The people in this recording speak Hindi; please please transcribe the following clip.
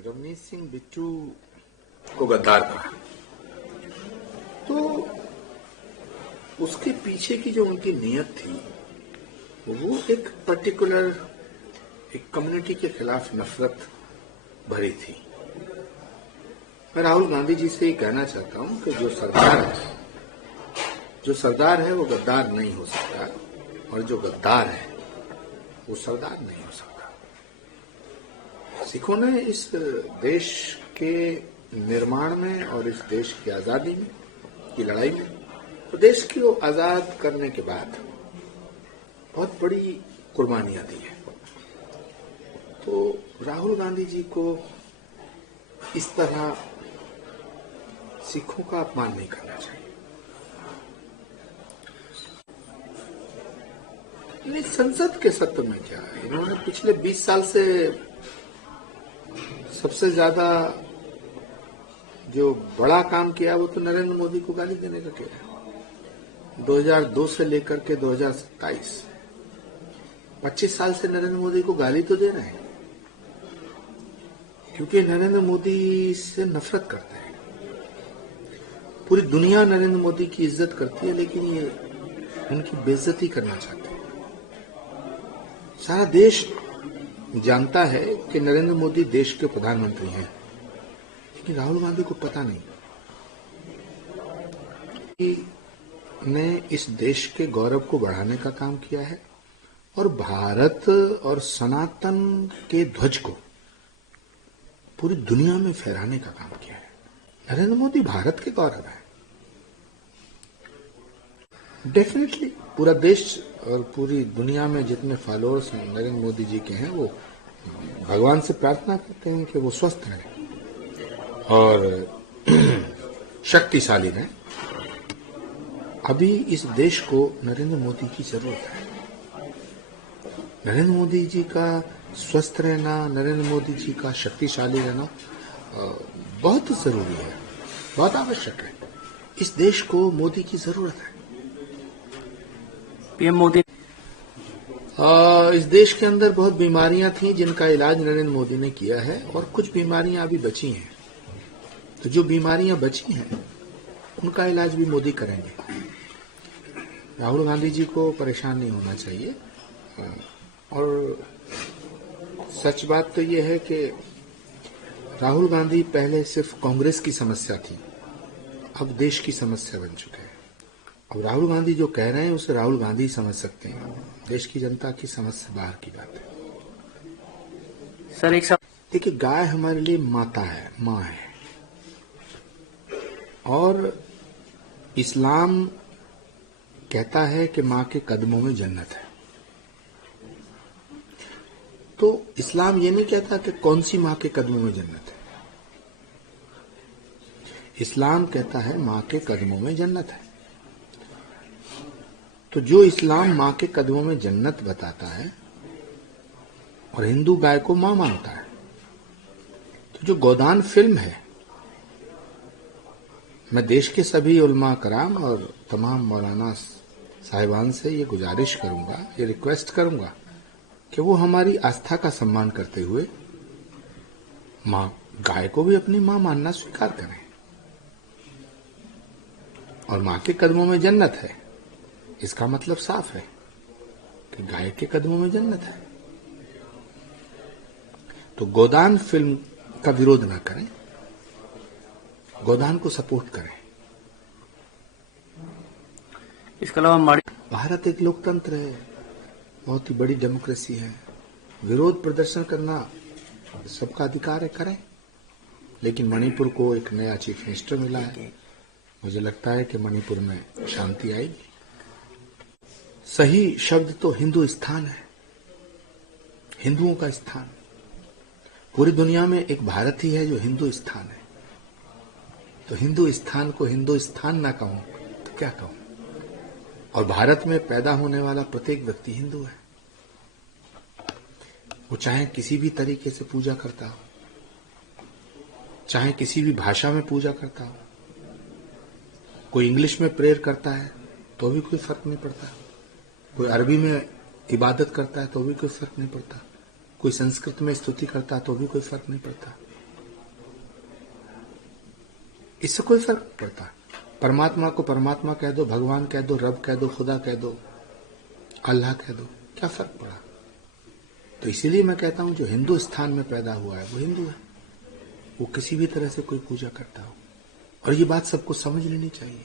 रवनीत सिंह बिट्टू को गद्दार कहा, तो उसके पीछे की जो उनकी नीयत थी वो एक पर्टिकुलर एक कम्युनिटी के खिलाफ नफरत भरी थी। मैं राहुल गांधी जी से ये कहना चाहता हूं कि जो सरदार है वो गद्दार नहीं हो सकता, और जो गद्दार है वो सरदार नहीं हो सकता। सिखों ने इस देश के निर्माण में और इस देश की आजादी में की लड़ाई में, तो देश को आजाद करने के बाद बहुत बड़ी कुर्बानियां दी है। तो राहुल गांधी जी को इस तरह सिखों का अपमान नहीं करना चाहिए। नहीं, संसद के सत्र में क्या है, इन्होंने पिछले 20 साल से सबसे ज्यादा जो बड़ा काम किया वो तो नरेंद्र मोदी को गाली देने का किया। 2002 से लेकर के 2027 25 साल से नरेंद्र मोदी को गाली तो दे रहे हैं, क्योंकि नरेंद्र मोदी से नफरत करते हैं। पूरी दुनिया नरेंद्र मोदी की इज्जत करती है, लेकिन ये उनकी बेइज्जती करना चाहते हैं। सारा देश जानता है कि नरेंद्र मोदी देश के प्रधानमंत्री हैं, लेकिन राहुल गांधी को पता नहीं कि ने इस देश के गौरव को बढ़ाने का काम किया है और भारत और सनातन के ध्वज को पूरी दुनिया में फहराने का काम किया है। नरेंद्र मोदी भारत के गौरव है। डेफिनेटली पूरा देश और पूरी दुनिया में जितने फॉलोअर्स नरेंद्र मोदी जी के हैं वो भगवान से प्रार्थना करते हैं कि वो स्वस्थ रहें और शक्तिशाली रहें। अभी इस देश को नरेंद्र मोदी की जरूरत है। नरेंद्र मोदी जी का स्वस्थ रहना, नरेंद्र मोदी जी का शक्तिशाली रहना बहुत जरूरी है, बहुत आवश्यक है। इस देश को मोदी की जरूरत है। पीएम मोदी इस देश के अंदर बहुत बीमारियां थी जिनका इलाज नरेंद्र मोदी ने किया है, और कुछ बीमारियां अभी बची हैं। तो जो बीमारियां बची हैं उनका इलाज भी मोदी करेंगे। राहुल गांधी जी को परेशान नहीं होना चाहिए। और सच बात तो यह है कि राहुल गांधी पहले सिर्फ कांग्रेस की समस्या थी, अब देश की समस्या बन चुके हैं। अब राहुल गांधी जो कह रहे हैं उसे राहुल गांधी समझ सकते हैं, देश की जनता की समझ से बाहर की बात है। सर एक देखिए, गाय हमारे लिए माता है, माँ है, और इस्लाम कहता है कि माँ के कदमों में जन्नत है। तो इस्लाम ये नहीं कहता कि कौन सी माँ के कदमों में जन्नत है। इस्लाम कहता है माँ के कदमों में जन्नत है। तो जो इस्लाम माँ के कदमों में जन्नत बताता है और हिंदू गाय को माँ मानता है, तो जो गोदान फिल्म है, मैं देश के सभी उलमा कराम और तमाम मौलाना साहिबान से ये गुजारिश करूंगा, ये रिक्वेस्ट करूंगा कि वो हमारी आस्था का सम्मान करते हुए माँ गाय को भी अपनी माँ मानना स्वीकार करें। और माँ के कदमों में जन्नत है, इसका मतलब साफ है कि गाय के कदमों में जन्नत है। तो गोदान फिल्म का विरोध ना करें, गोदान को सपोर्ट करें। इसके अलावा भारत एक लोकतंत्र है, बहुत ही बड़ी डेमोक्रेसी है। विरोध प्रदर्शन करना सबका अधिकार है, करें। लेकिन मणिपुर को एक नया चीफ मिनिस्टर मिला है, मुझे लगता है कि मणिपुर में शांति आएगी। सही शब्द तो हिंदुस्तान है, हिंदुओं का स्थान। पूरी दुनिया में एक भारत ही है जो हिंदुस्तान है। तो हिंदुस्तान को हिंदुस्तान ना कहूं तो क्या कहूं। और भारत में पैदा होने वाला प्रत्येक व्यक्ति हिंदू है, वो चाहे किसी भी तरीके से पूजा करता हो, चाहे किसी भी भाषा में पूजा करता हो। कोई इंग्लिश में प्रेयर करता है तो भी कोई फर्क नहीं पड़ता, कोई अरबी में इबादत करता है तो भी कोई फर्क नहीं पड़ता, कोई संस्कृत में स्तुति करता है तो भी कोई फर्क नहीं पड़ता। इससे कोई फर्क नहीं पड़ता। परमात्मा को परमात्मा कह दो, भगवान कह दो, रब कह दो, खुदा कह दो, अल्लाह कह दो, क्या फर्क पड़ा। तो इसीलिए मैं कहता हूं जो हिंदू स्थान में पैदा हुआ है वो हिंदू है, वो किसी भी तरह से कोई पूजा करता हो। और ये बात सबको समझ लेनी चाहिए।